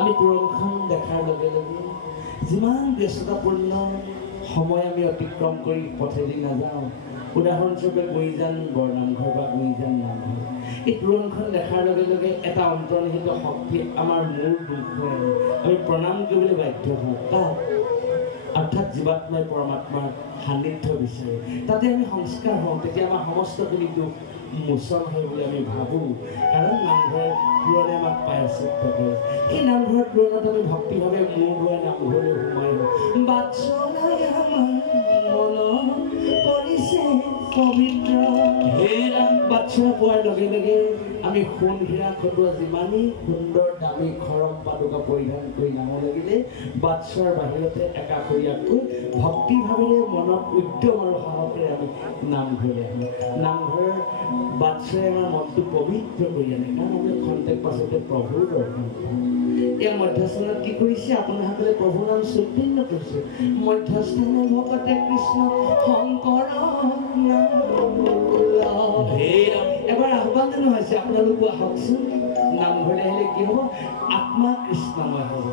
আমি তোৰণখন দেখাৰ লগে লগে যিমান ব্যস্ততাপূৰ্ণ সময় আমি অতিক্ৰম কৰি পথেদি নাযাওঁ উদাহৰণস্বৰূপে গুইজান বৰনামঘৰ বা গুইজান নামঘৰ এই তোৰণখন দেখাৰ লগে লগে এটা অন্তৰ্নিহিত শক্তি আমাৰ মূৰ দুখ হৈ আমি প্ৰণাম কৰিবলৈ বাধ্য হওঁ তাত অৰ্থাৎ জীৱাত্মাই পৰমাত্মাৰ সান্নিধ্য বিচাৰে তাতে আমি সংস্কাৰ হওঁ তেতিয়া আমাৰ সমস্তখিনি দুখ মোচন হয় বুলি আমি ভাবোঁ কাৰণ নামঘৰে পুৰণে আমাক পাই আছে এই নামঘৰৰ পুৰণত আমি ভক্তিভাৱে মূৰ ধুৱাই নামঘৰলৈ সোমাই বাটচৰাই আমাৰ মন কৰিছে পবিত্ৰ হেৰা বাটচৰা পোৱাৰ লগে লগে আমি সোণ হীৰা খটোৱা যিমানেই সুন্দৰ দামী খৰম পাদুকা পৰিধান কৰি নাম লাগিলে বাটচৰাৰ বাহিৰতে একাষৰীয়াকৈ ভক্তিভাৱেৰে মনত উদ্যম আৰু সাহসেৰে আমি নামঘৰলৈ আহোঁ নামঘৰৰ বাটচৰাই আমাৰ মনটো পবিত্ৰ কৰি আনে কাৰণ আমি খন্তেক পাছতে প্ৰভুৰ দৰ্শন এয়া মধ্যস্থানত কি কৰিছে আপোনাসকলে প্ৰভুৰ নাম চৈতন্য কৰিছে মধ্যস্থানে ভকতে কৃষ্ণ শংকৰ এবাৰ আহ্বান জনোৱা হৈছে আপোনালোকো আহকচোন নামঘৰলৈ আহিলে কি হ'ব আত্মা কৃষ্ণময় হ'ব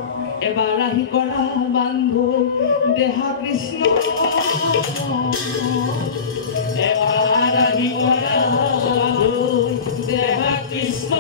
এবাৰ আহি কৰা বান্ধু দেহা কৃষ্ণ এবাৰ আহি কৰা বান্ধু দেহা কৃষ্ণ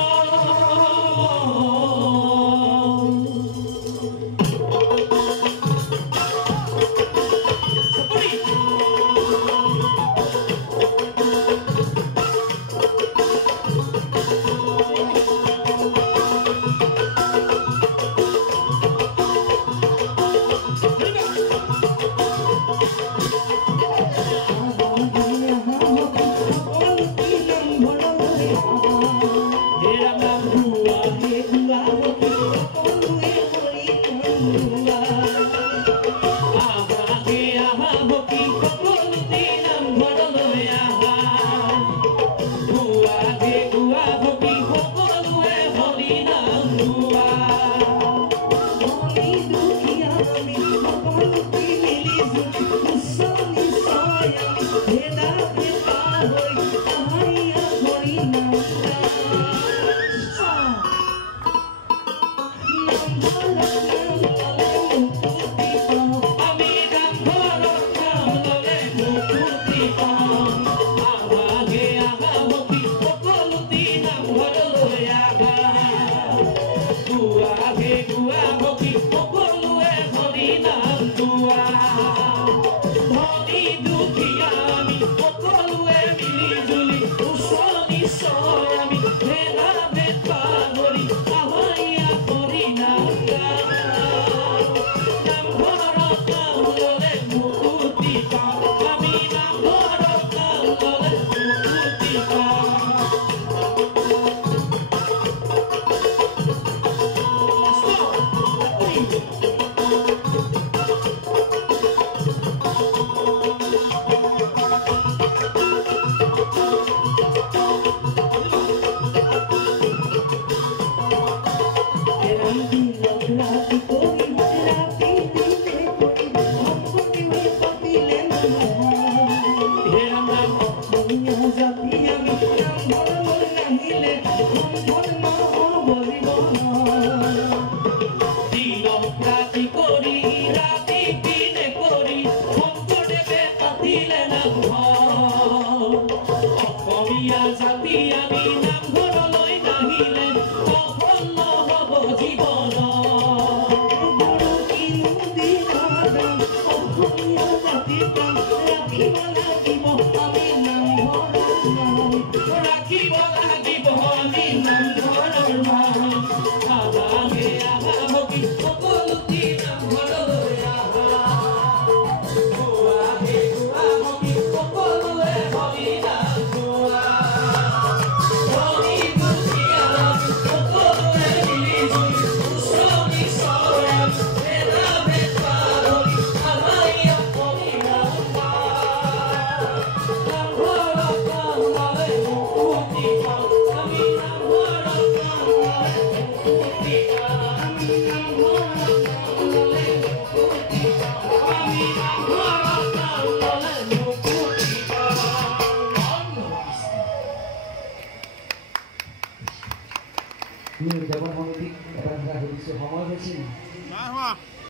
Dino হৈছে নাই হোৱা